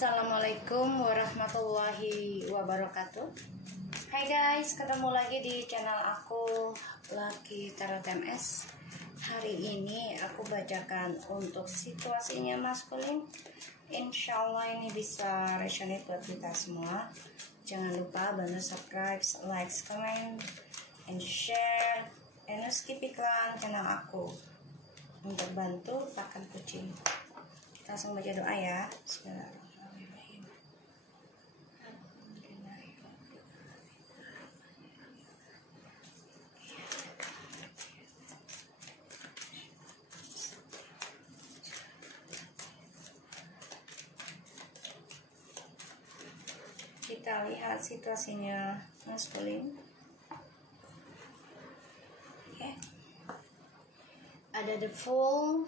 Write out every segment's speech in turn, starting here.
Assalamualaikum warahmatullahi wabarakatuh. Hai guys, ketemu lagi di channel aku Lucky Tarot MS. Hari ini aku bacakan untuk situasinya maskulin. Insya Allah ini bisa resonate buat kita semua. Jangan lupa bantu subscribe, like, comment, and share, and skip iklan channel aku untuk bantu pakan kucing. Kita langsung baca doa ya. Bismillahirrahmanirrahim. Kita lihat situasinya maskulin. Okay. Ada the Fool,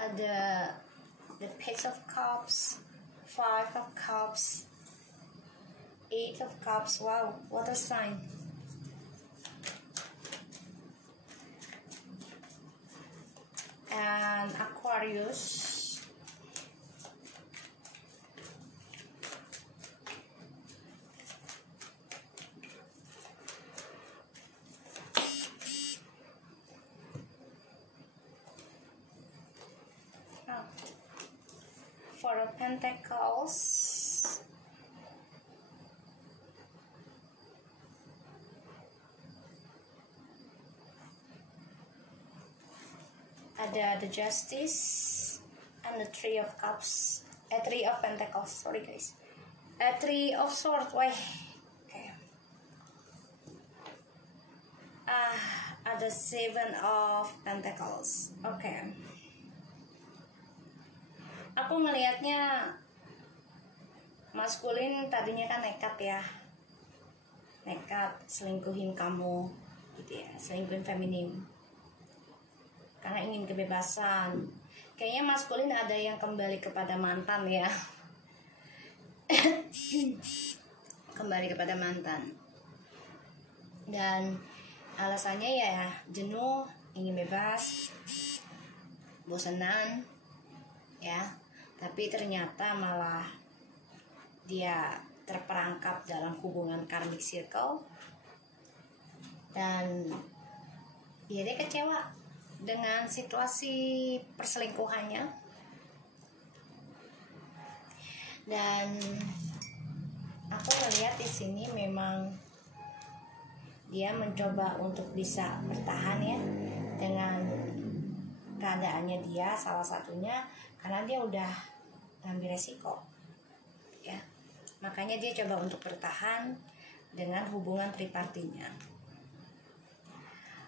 ada the Page of Cups, 5 of Cups, 8 of Cups. Wow, water sign. And Aquarius. Four of Pentacles, ada the Justice and the Three of Cups, Three of Pentacles. Sorry guys, Three of Swords. Why? Okay. Ada Seven of Pentacles. Okay. Aku ngelihatnya maskulin tadinya kan nekat ya, nekat selingkuhin kamu gitu ya, selingkuhin feminim karena ingin kebebasan. Kayaknya maskulin ada yang kembali kepada mantan ya. Kembali kepada mantan, dan alasannya ya jenuh, ingin bebas, bosanan ya. Tapi ternyata malah dia terperangkap dalam hubungan karmic circle, dan ya dia kecewa dengan situasi perselingkuhannya. Dan aku melihat di sini memang dia mencoba untuk bisa bertahan ya dengan keadaannya dia, salah satunya karena dia udah ngambil resiko ya, makanya dia coba untuk bertahan dengan hubungan tripartinya,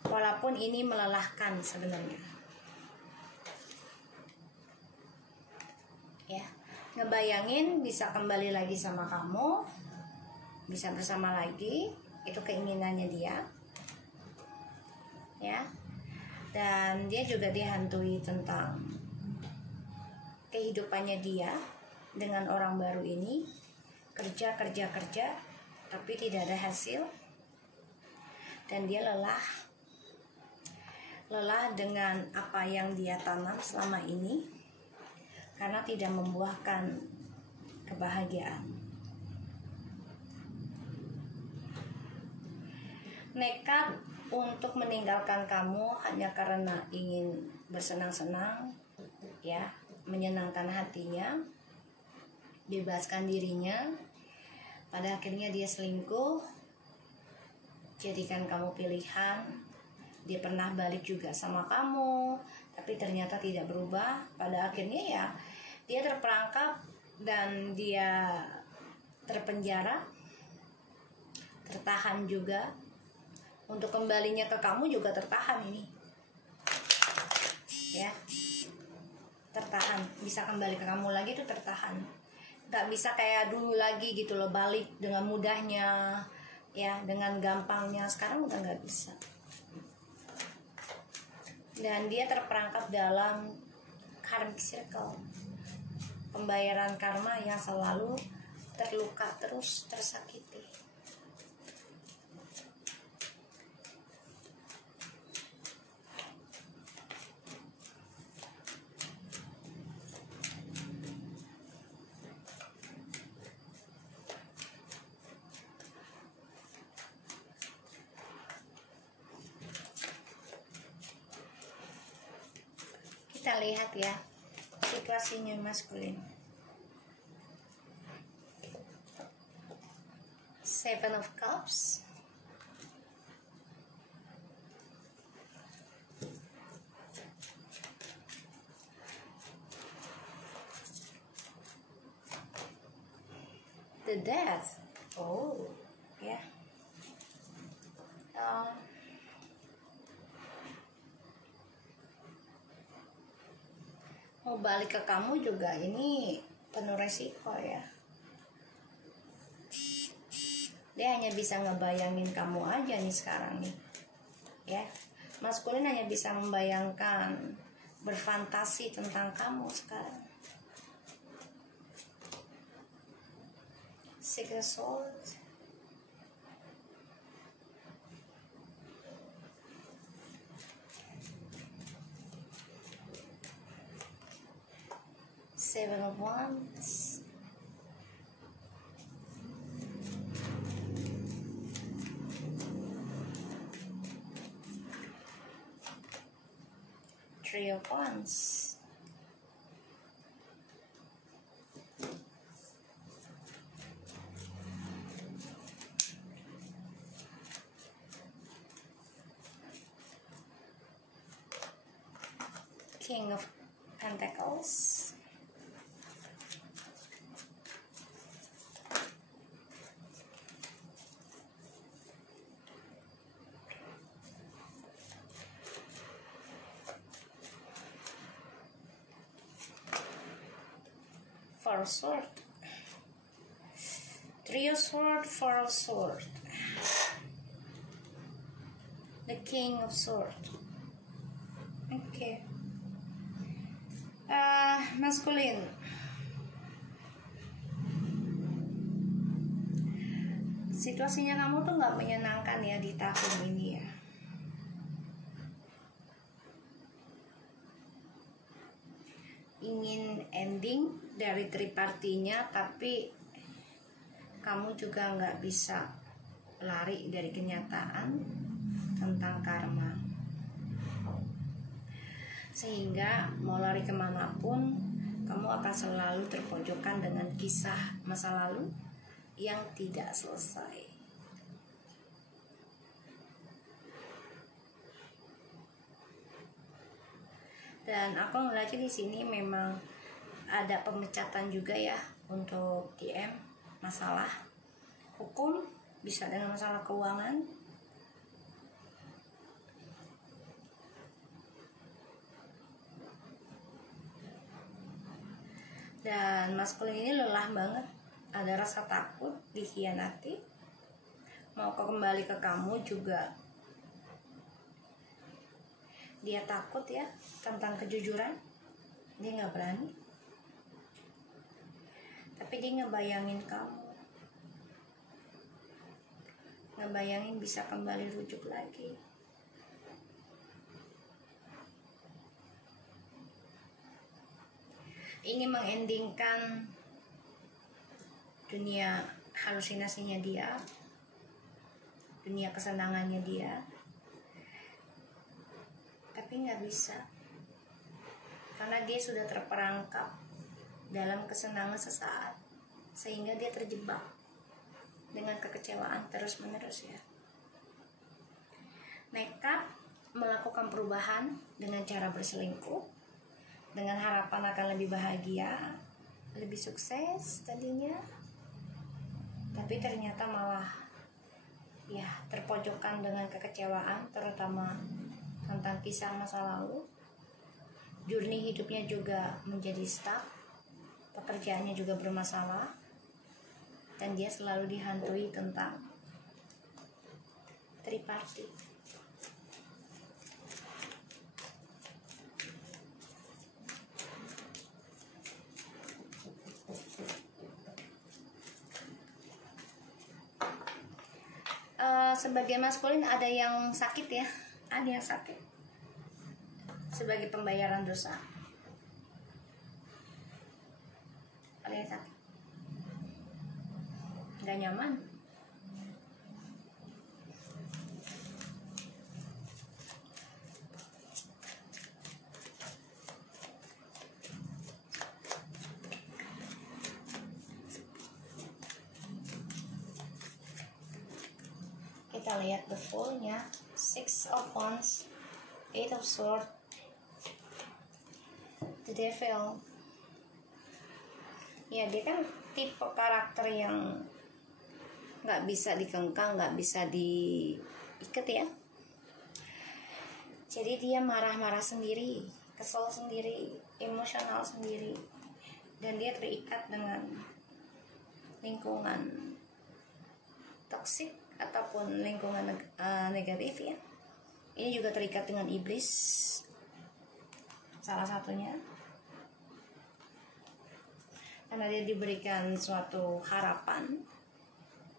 walaupun ini melelahkan sebenarnya ya. Ngebayangin bisa kembali lagi sama kamu, bisa bersama lagi, itu keinginannya dia ya. Dan dia juga dihantui tentang kehidupannya dia dengan orang baru ini, kerja tapi tidak ada hasil, dan dia lelah dengan apa yang dia tanam selama ini karena tidak membuahkan kebahagiaan. Nekat untuk meninggalkan kamu hanya karena ingin bersenang-senang ya, menyenangkan hatinya, bebaskan dirinya. Pada akhirnya dia selingkuh, jadikan kamu pilihan. Dia pernah balik juga sama kamu, tapi ternyata tidak berubah. Pada akhirnya ya dia terperangkap dan dia terpenjara, tertahan juga. Untuk kembalinya ke kamu juga tertahan ini ya, tertahan. Bisa kembali ke kamu lagi tuh tertahan, nggak bisa kayak dulu lagi gitu loh, balik dengan mudahnya ya, dengan gampangnya. Sekarang udah nggak bisa, dan dia terperangkap dalam karmic circle, pembayaran karma yang selalu terluka terus, tersakiti. kita lihat ya situasinya maskulin. Seven of Cups, the Death. Oh ya, mau balik ke kamu juga ini penuh resiko ya. Dia hanya bisa ngebayangin kamu aja nih sekarang nih ya. Maskulin hanya bisa membayangkan, berfantasi tentang kamu sekarang. Six of Swords, Seven of Wands, Three of Wands, King of Pentacles, Four of Swords, Three of Swords, Four of Swords, the King of Swords. Oke. Maskulin, situasinya kamu tuh nggak menyenangkan ya di tahun ini ya. Ingin ending dari tripartinya, tapi kamu juga nggak bisa lari dari kenyataan tentang karma. Sehingga mau lari kemanapun, kamu akan selalu terpojokkan dengan kisah masa lalu yang tidak selesai. Dan aku ngeliatnya di sini memang ada pemecatan juga ya untuk DM, masalah hukum, bisa dengan masalah keuangan. Dan maskulin ini lelah banget, ada rasa takut dikhianati, mau kembali ke kamu juga dia takut ya tentang kejujuran, dia nggak berani, tapi dia ngebayangin kamu, ngebayangin bisa kembali rujuk lagi. Ingin mengendingkan dunia halusinasinya dia, dunia kesenangannya dia, tapi nggak bisa karena dia sudah terperangkap dalam kesenangan sesaat, sehingga dia terjebak dengan kekecewaan terus menerus ya. Nekat melakukan perubahan dengan cara berselingkuh, dengan harapan akan lebih bahagia, lebih sukses tadinya, tapi ternyata malah ya terpojokkan dengan kekecewaan, terutama tentang kisah masa lalu. Journey hidupnya juga menjadi stuck, pekerjaannya juga bermasalah, dan dia selalu dihantui tentang triparti. Sebagai maskulin ada yang sakit ya, ada yang sakit sebagai pembayaran dosa, ada yang sakit, nggak nyaman. kita lihat the fullnya. Six of Wands, Eight of Swords, the Devil. Ya, dia kan tipe karakter yang nggak bisa dikengkang, nggak bisa diikat ya. Jadi dia marah-marah sendiri, kesel sendiri, emosional sendiri, dan dia terikat dengan lingkungan toksik ataupun lingkungan negatif ya. Ini juga terikat dengan iblis, salah satunya, karena dia diberikan suatu harapan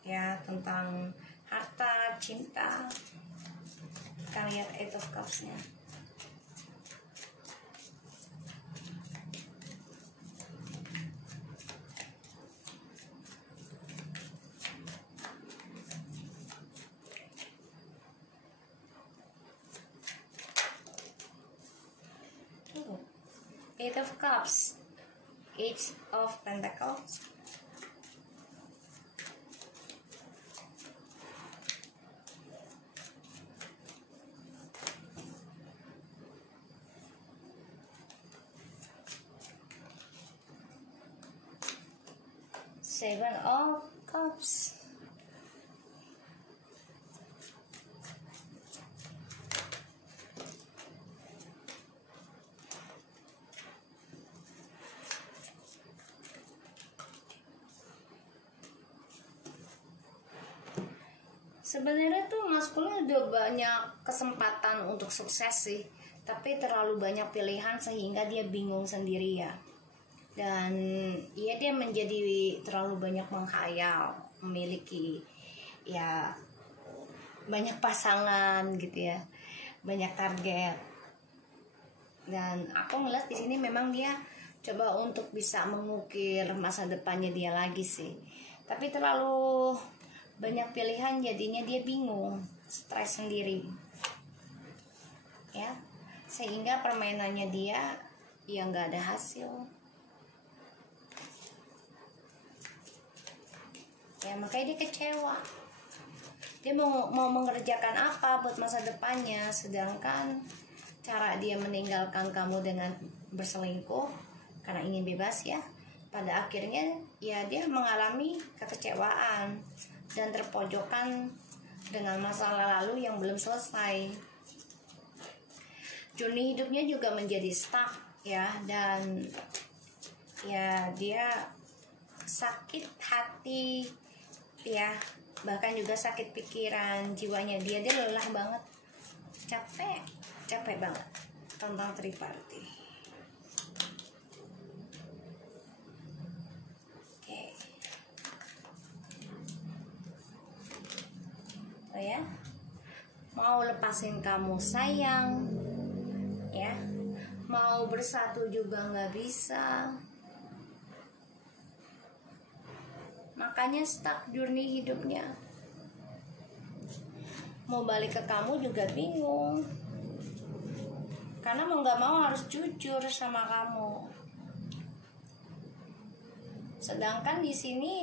ya tentang harta, cinta. Kita lihat Eight of Cups-nya. Eight of Cups, Eight of Pentacles, Seven of Cups, sebenarnya tuh Mas Kulin udah banyak kesempatan untuk sukses sih, tapi terlalu banyak pilihan sehingga dia bingung sendiri ya. Dan ya dia menjadi terlalu banyak menghayal, memiliki ya banyak pasangan gitu ya, banyak target. Dan aku ngeliat di sini memang dia coba untuk bisa mengukir masa depannya dia lagi sih, tapi terlalu banyak pilihan jadinya dia bingung, stres sendiri ya, sehingga permainannya dia ya nggak ada hasil ya, makanya dia kecewa. Dia mau mengerjakan apa buat masa depannya, sedangkan cara dia meninggalkan kamu dengan berselingkuh karena ingin bebas ya, pada akhirnya ya dia mengalami kekecewaan dan terpojokkan dengan masalah lalu yang belum selesai. Journey hidupnya juga menjadi stuck ya, dan ya dia sakit hati ya, bahkan juga sakit pikiran, jiwanya dia lelah banget, capek banget tentang triparty. Oke. Oh ya, mau lepasin kamu sayang ya, mau bersatu juga nggak bisa, makanya stuck journey hidupnya. Mau balik ke kamu juga bingung, karena mau nggak mau harus jujur sama kamu. Sedangkan di sini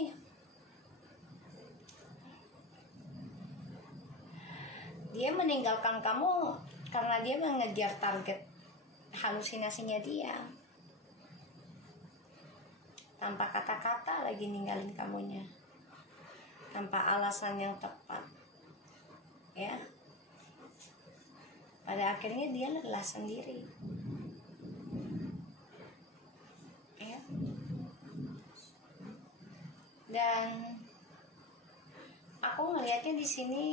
dia meninggalkan kamu karena dia mengejar target halusinasinya dia, tanpa kata-kata lagi ninggalin kamunya, tanpa alasan yang tepat ya. Pada akhirnya dia lelah sendiri ya. Dan aku ngelihatnya di sini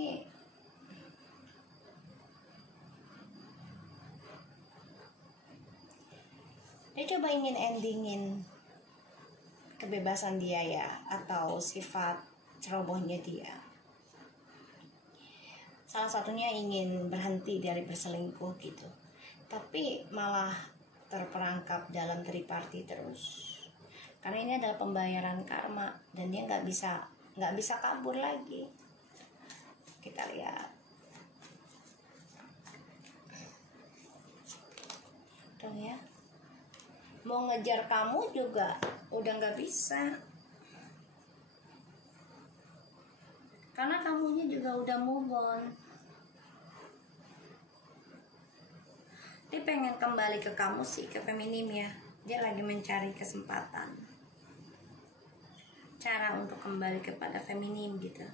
dia coba ingin endingin kebebasan dia ya, atau sifat cerobohnya dia. Salah satunya ingin berhenti dari berselingkuh gitu, tapi malah terperangkap dalam triparty terus, karena ini adalah pembayaran karma dan dia nggak bisa kabur lagi. Kita lihat tuh ya, mau ngejar kamu juga udah nggak bisa, karena kamunya juga udah move on. Dia pengen kembali ke kamu sih, ke feminim ya. Dia lagi mencari kesempatan, cara untuk kembali kepada feminim gitu.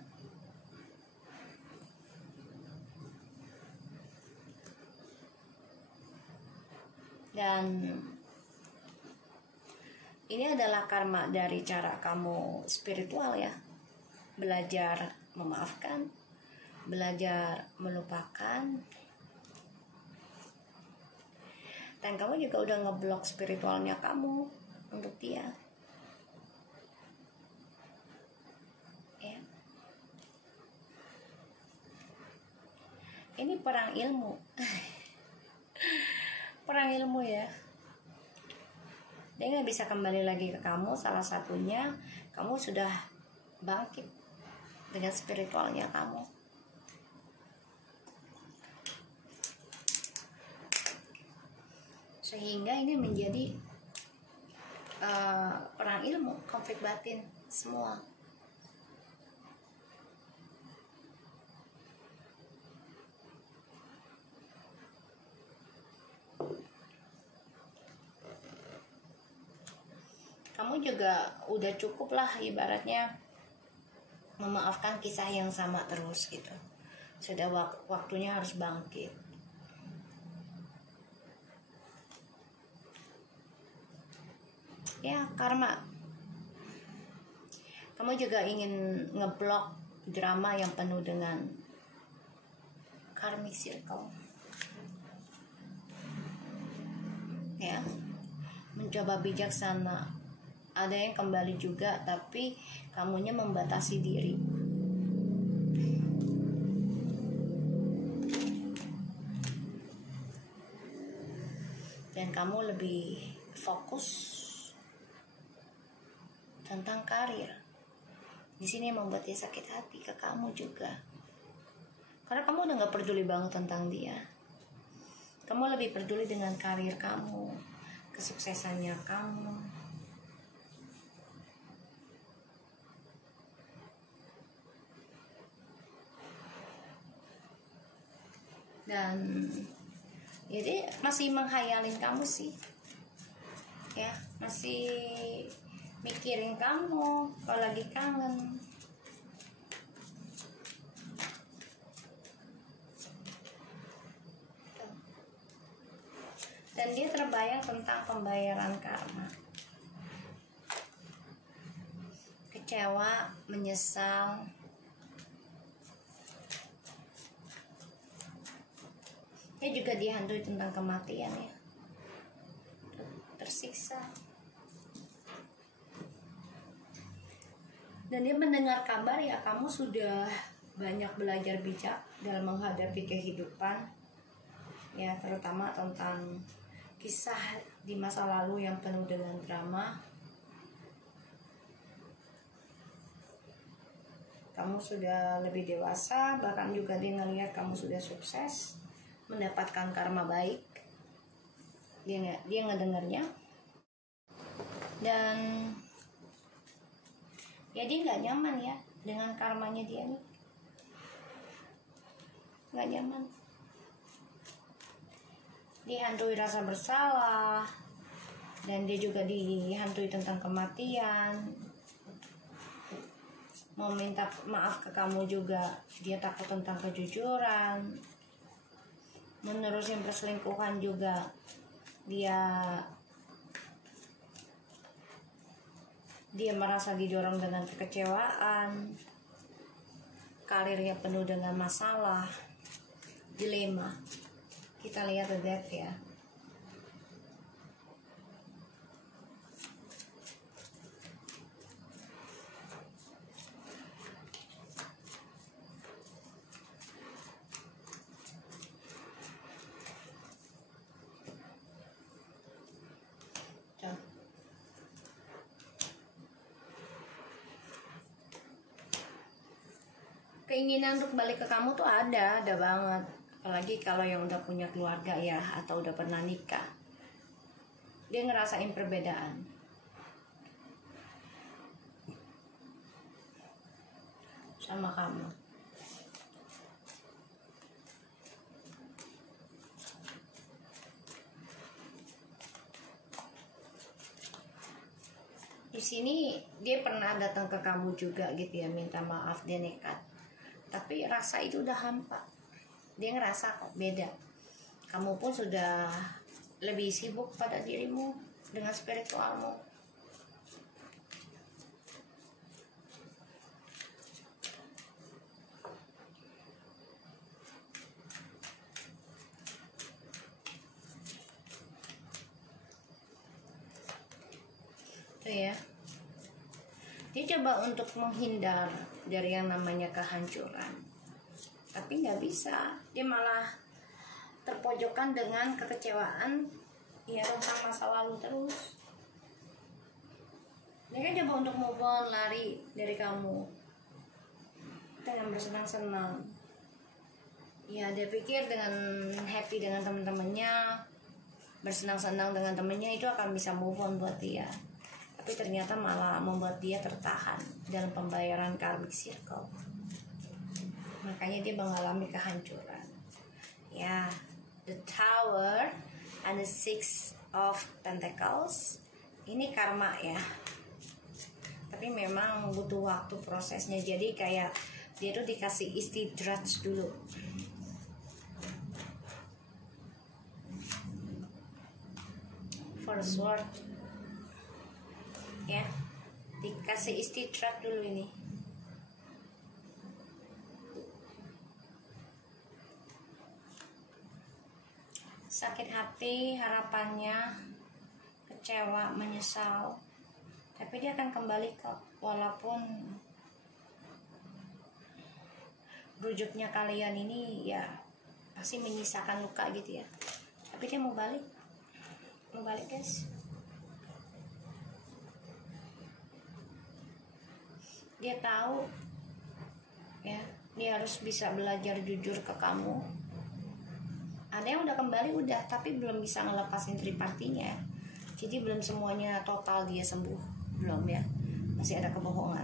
Dan ini adalah karma dari cara kamu spiritual ya. Belajar memaafkan, belajar melupakan. Dan kamu juga udah ngeblok spiritualnya kamu untuk dia. Ya. Ini perang ilmu. Perang ilmu ya. Dia nggak bisa kembali lagi ke kamu. Salah satunya kamu sudah bangkit dengan spiritualnya kamu. Sehingga ini menjadi perang ilmu, konflik batin semua. Kamu juga udah cukup lah ibaratnya memaafkan kisah yang sama terus gitu. Sudah waktunya harus bangkit. Ya, karma. Kamu juga ingin ngeblok drama yang penuh dengan karmic circle. Ya, mencoba bijaksana. Ada yang kembali juga, tapi kamunya membatasi diri. Dan kamu lebih fokus tentang karir. Di sini membuat dia sakit hati ke kamu juga. Karena kamu udah gak peduli banget tentang dia. Kamu lebih peduli dengan karir kamu, kesuksesannya kamu. Dan jadi masih menghayalin kamu sih. Ya, masih mikirin kamu kalau lagi kangen. Dan dia terbayang tentang pembayaran karma. Kecewa, menyesal. Dia juga dihantui tentang kematian ya. Tersiksa. Dan dia mendengar kabar ya kamu sudah banyak belajar bijak dalam menghadapi kehidupan. Ya, terutama tentang kisah di masa lalu yang penuh dengan drama. Kamu sudah lebih dewasa, bahkan juga dia ngelihat kamu sudah sukses, mendapatkan karma baik. Dia ngedengarnya. Dan ya dia nggak nyaman ya dengan karmanya dia nih. Nggak nyaman. Dihantui rasa bersalah. Dan dia juga dihantui tentang kematian. Mau minta maaf ke kamu juga, dia takut tentang kejujuran. Menerusin perselingkuhan juga, dia merasa didorong dengan kekecewaan. Karirnya penuh dengan masalah, dilema. Kita lihat the death ya. Keinginan untuk balik ke kamu tuh ada banget. Apalagi kalau yang udah punya keluarga ya, atau udah pernah nikah. Dia ngerasain perbedaan. Sama kamu. sini dia pernah datang ke kamu juga gitu ya, minta maaf, dia nekat. Tapi rasa itu udah hampa. Dia ngerasa kok beda. Kamu pun sudah lebih sibuk pada dirimu dengan spiritualmu. Tuh ya. Dia coba untuk menghindar dari yang namanya kehancuran, tapi nggak bisa. Dia malah terpojokkan dengan kekecewaan, ya tentang masa lalu terus. Dia kan coba untuk move on, lari dari kamu dengan bersenang-senang. Ya dia pikir dengan happy dengan teman-temannya, bersenang-senang dengan temannya itu akan bisa move on buat dia. Tapi ternyata malah membuat dia tertahan dalam pembayaran karmic circle. Makanya dia mengalami kehancuran. Ya, the Tower and the Six of Pentacles. Ini karma ya. Tapi memang butuh waktu prosesnya. Jadi kayak dia tuh dikasih istirahat dulu. First word. Ya, dikasih istirahat dulu ini. Sakit hati, harapannya, kecewa, menyesal, tapi dia akan kembali kok, walaupun rujuknya kalian ini ya pasti menyisakan luka gitu ya, tapi dia mau balik guys. Dia tahu ya, dia harus bisa belajar jujur ke kamu. Ada yang udah kembali udah, tapi belum bisa ngelepasin tripartinya. Jadi belum semuanya total dia sembuh, belum ya, masih ada kebohongan.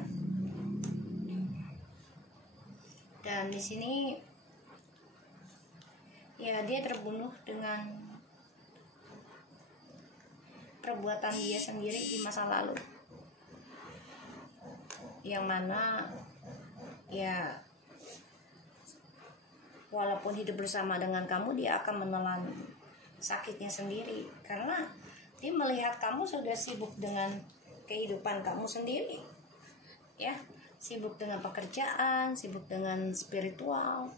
Dan di sini ya dia terbunuh dengan perbuatan dia sendiri di masa lalu, yang mana ya walaupun hidup bersama dengan kamu, dia akan menelan sakitnya sendiri karena dia melihat kamu sudah sibuk dengan kehidupan kamu sendiri ya, sibuk dengan pekerjaan, sibuk dengan spiritual,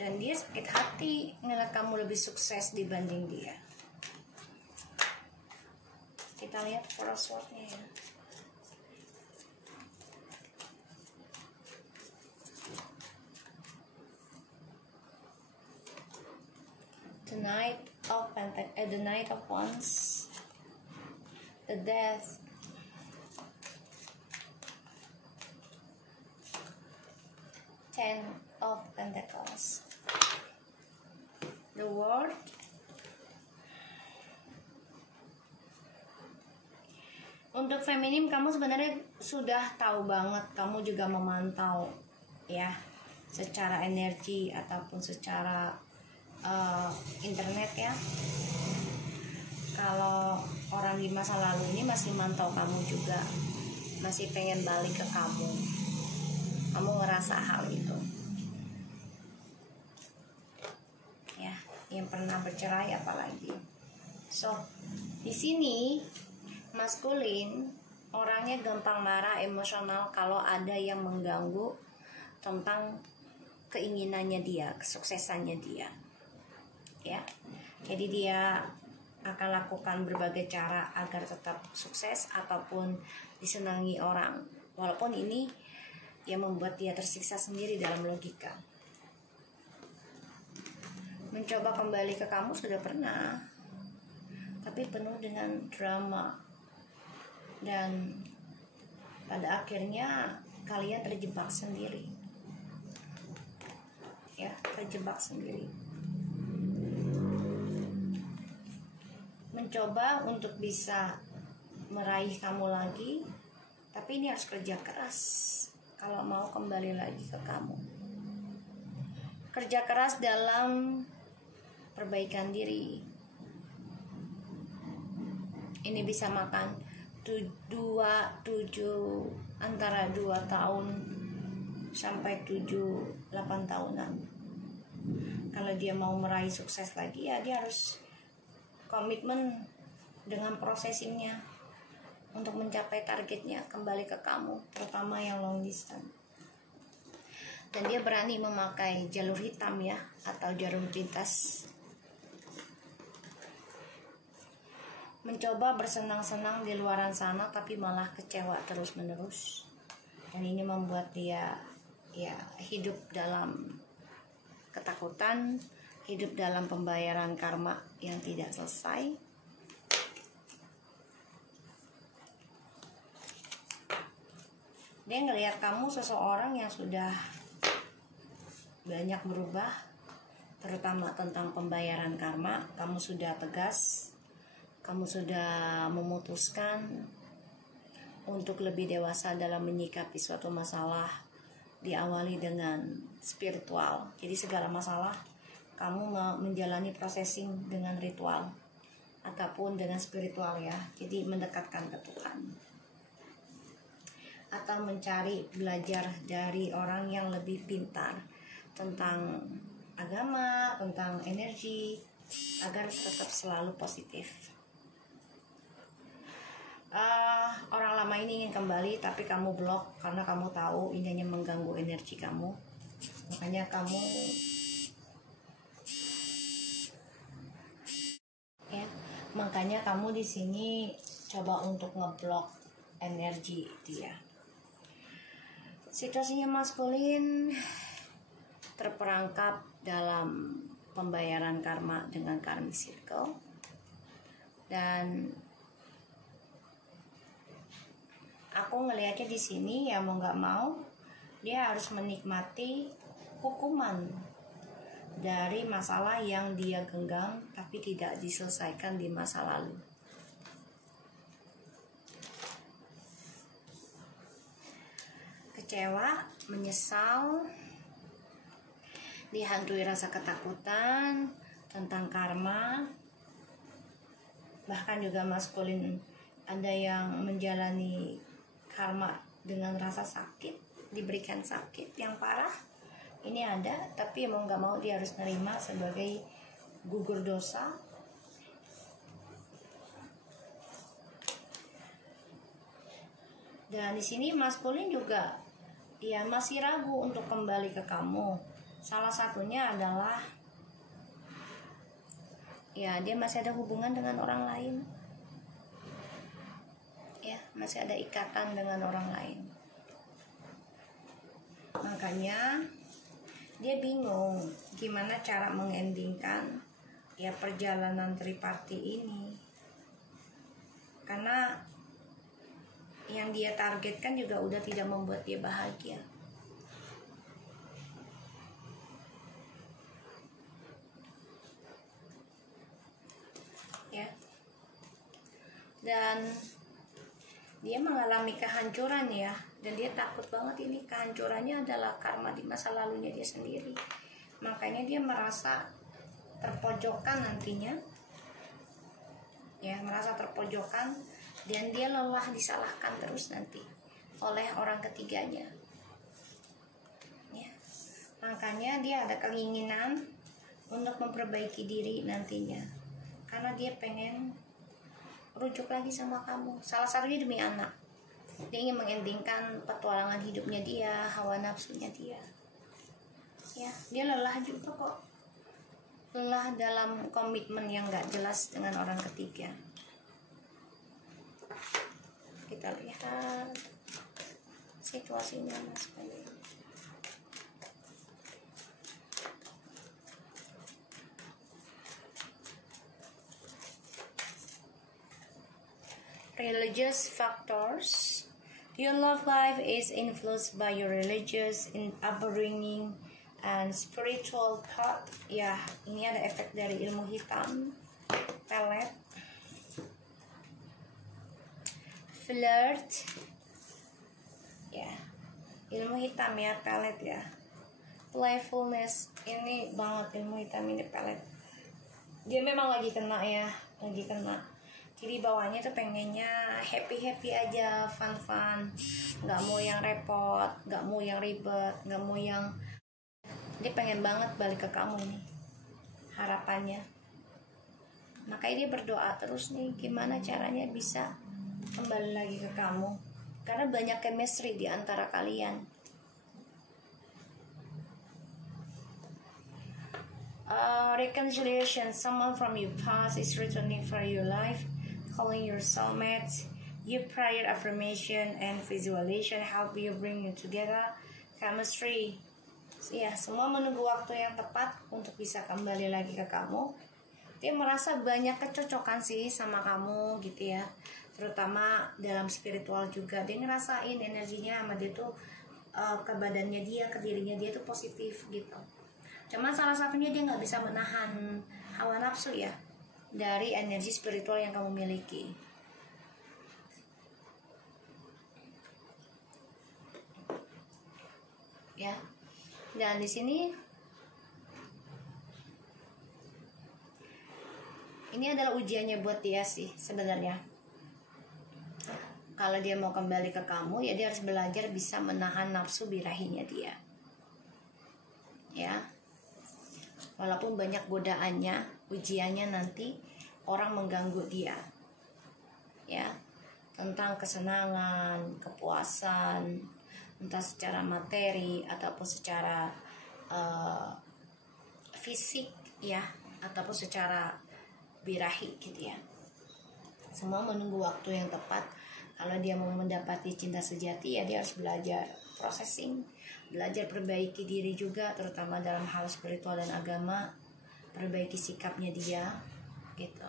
dan dia sakit hati ngeliat kamu lebih sukses dibanding dia. Kita lihat first word-nya ya. The Knight of Wands, the Death, Ten of Pentacles, the World, untuk feminim kamu sebenarnya sudah tahu banget, kamu juga memantau ya secara energi ataupun secara internet ya, kalau orang di masa lalu ini masih mantau kamu juga, masih pengen balik ke kamu ngerasa hal itu ya, yang pernah bercerai apalagi. So di sini maskulin orangnya gampang marah, emosional kalau ada yang mengganggu tentang keinginannya dia, kesuksesannya dia ya. Jadi dia akan lakukan berbagai cara agar tetap sukses ataupun disenangi orang, walaupun ini yang membuat dia tersiksa sendiri dalam logika. Mencoba kembali ke kamu sudah pernah, tapi penuh dengan drama, dan pada akhirnya kalian terjebak sendiri ya, terjebak sendiri. Mencoba untuk bisa meraih kamu lagi, tapi ini harus kerja keras kalau mau kembali lagi ke kamu. Kerja keras dalam perbaikan diri, ini bisa makan antara 2 tahun sampai 7-8 tahunan. Kalau dia mau meraih sukses lagi, ya dia harus komitmen dengan processingnya untuk mencapai targetnya kembali ke kamu, terutama yang long distance. Dan dia berani memakai jalur hitam ya, atau jarum pintas. Mencoba bersenang-senang di luaran sana, tapi malah kecewa terus-menerus. Dan ini membuat dia ya hidup dalam ketakutan, hidup dalam pembayaran karma yang tidak selesai. Dia ngelihat kamu seseorang yang sudah banyak berubah, terutama tentang pembayaran karma. Kamu sudah tegas, kamu sudah memutuskan untuk lebih dewasa dalam menyikapi suatu masalah, diawali dengan spiritual. Jadi segala masalah kamu menjalani processing dengan ritual ataupun dengan spiritual ya. Jadi mendekatkan ke Tuhan, atau mencari belajar dari orang yang lebih pintar tentang agama, tentang energi, agar tetap selalu positif. Orang lama ini ingin kembali, tapi kamu blok karena kamu tahu ini hanya mengganggu energi kamu. Makanya kamu di sini coba untuk ngeblok energi dia. Situasinya maskulin terperangkap dalam pembayaran karma dengan karmic circle, dan aku ngelihatnya di sini ya mau nggak mau dia harus menikmati hukuman dari masalah yang dia genggam tapi tidak diselesaikan di masa lalu. Kecewa, menyesal, dihantui rasa ketakutan tentang karma. Bahkan juga maskulin, ada yang menjalani karma dengan rasa sakit, diberikan sakit yang parah. Ini ada, tapi mau nggak mau dia harus nerima sebagai gugur dosa. Dan di sini maskulin juga ya masih ragu untuk kembali ke kamu. Salah satunya adalah ya dia masih ada hubungan dengan orang lain. Ya, masih ada ikatan dengan orang lain. Makanya dia bingung gimana cara mengendingkan ya perjalanan triparti ini. Karena yang dia targetkan juga udah tidak membuat dia bahagia. Ya. Dan dia mengalami kehancuran ya, dan dia takut banget ini kehancurannya adalah karma di masa lalunya dia sendiri. Makanya dia merasa terpojokan nantinya, ya merasa terpojokan, dan dia lelah disalahkan terus nanti oleh orang ketiganya. Ya, makanya dia ada keinginan untuk memperbaiki diri nantinya, karena dia pengen rujuk lagi sama kamu. Salah satunya demi anak. Dia ingin mengendingkan petualangan hidupnya dia, hawa nafsunya dia. Ya, dia lelah juga kok. Lelah dalam komitmen yang gak jelas dengan orang ketiga. Kita lihat situasinya mas kalian. Religious factors. Your love life is influenced by your religious upbringing and spiritual thought. Ya, ini ada efek dari ilmu hitam, pelet, flirt. Ya, ilmu hitam ya, pelet ya. Playfulness, ini banget ilmu hitam ini pelet. Dia memang lagi kena ya, lagi kena. Jadi bawahnya tuh pengennya happy aja, fun, nggak mau yang repot, nggak mau yang ribet, nggak mau yang, dia pengen banget balik ke kamu nih harapannya. Makanya dia berdoa terus nih, gimana caranya bisa kembali lagi ke kamu, karena banyak chemistry di antara kalian. Reconciliation, someone from your past is returning for your life, calling your soulmates. Your prayer, affirmation, and visualization help you bring you together. Chemistry, ya, semua menunggu waktu yang tepat untuk bisa kembali lagi ke kamu. Dia merasa banyak kecocokan sih sama kamu gitu ya, terutama dalam spiritual juga. Dia ngerasain energinya sama dia tuh, ke badannya dia, ke dirinya dia tuh positif gitu. Cuman salah satunya dia nggak bisa menahan hawa nafsu ya dari energi spiritual yang kamu miliki. Ya, dan di sini ini adalah ujiannya buat dia sih sebenarnya. Kalau dia mau kembali ke kamu, ya dia harus belajar bisa menahan nafsu birahinya dia. Ya, walaupun banyak godaannya, ujiannya nanti orang mengganggu dia. Ya, tentang kesenangan, kepuasan, entah secara materi ataupun secara fisik ya, ataupun secara birahi gitu ya. Semua menunggu waktu yang tepat. Kalau dia mau mendapati cinta sejati, ya dia harus belajar processing, belajar perbaiki diri juga, terutama dalam hal spiritual dan agama, perbaiki sikapnya dia gitu.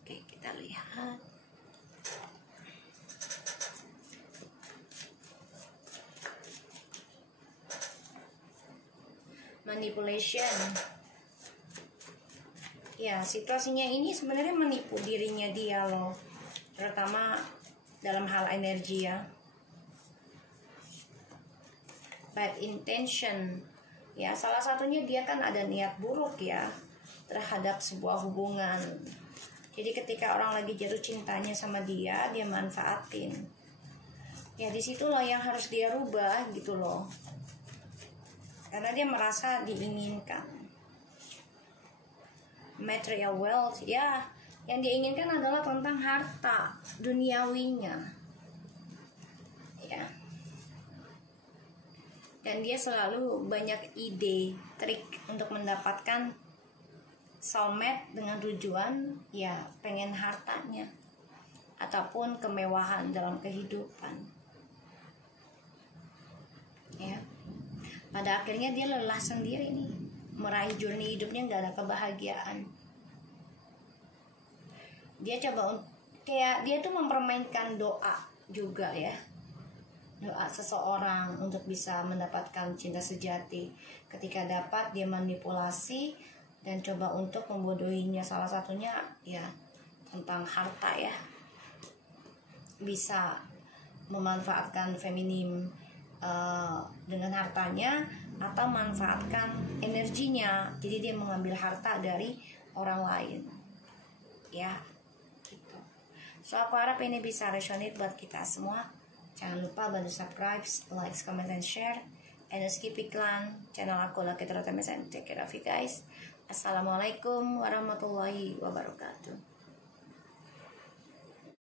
Oke, kita lihat. Manipulation. Ya, situasinya ini sebenarnya menipu dirinya dia loh, terutama dalam hal energi ya. Bad intention. Ya, salah satunya dia kan ada niat buruk ya terhadap sebuah hubungan. Jadi ketika orang lagi jatuh cintanya sama dia, dia manfaatin. Ya, disitulah yang harus dia rubah gitu loh. Karena dia merasa diinginkan. Material wealth, ya, yang dia inginkan adalah tentang harta duniawinya. Ya. Dan dia selalu banyak ide, trik untuk mendapatkan soulmate dengan tujuan ya pengen hartanya ataupun kemewahan dalam kehidupan. Ya. Pada akhirnya dia lelah sendiri nih, meraih journey hidupnya nggak ada kebahagiaan. Dia coba kayak dia tuh mempermainkan doa juga ya, doa seseorang untuk bisa mendapatkan cinta sejati. Ketika dapat, dia manipulasi dan coba untuk membodohinya. Salah satunya ya tentang harta ya, bisa memanfaatkan feminim dengan hartanya atau manfaatkan energinya. Jadi dia mengambil harta dari orang lain ya gitu. So aku harap ini bisa resonate buat kita semua. Jangan lupa bantu subscribe, like, comment, and share, and skip iklan channel aku Lucky Tarot TMS. Take care of you guys. Assalamualaikum warahmatullahi wabarakatuh.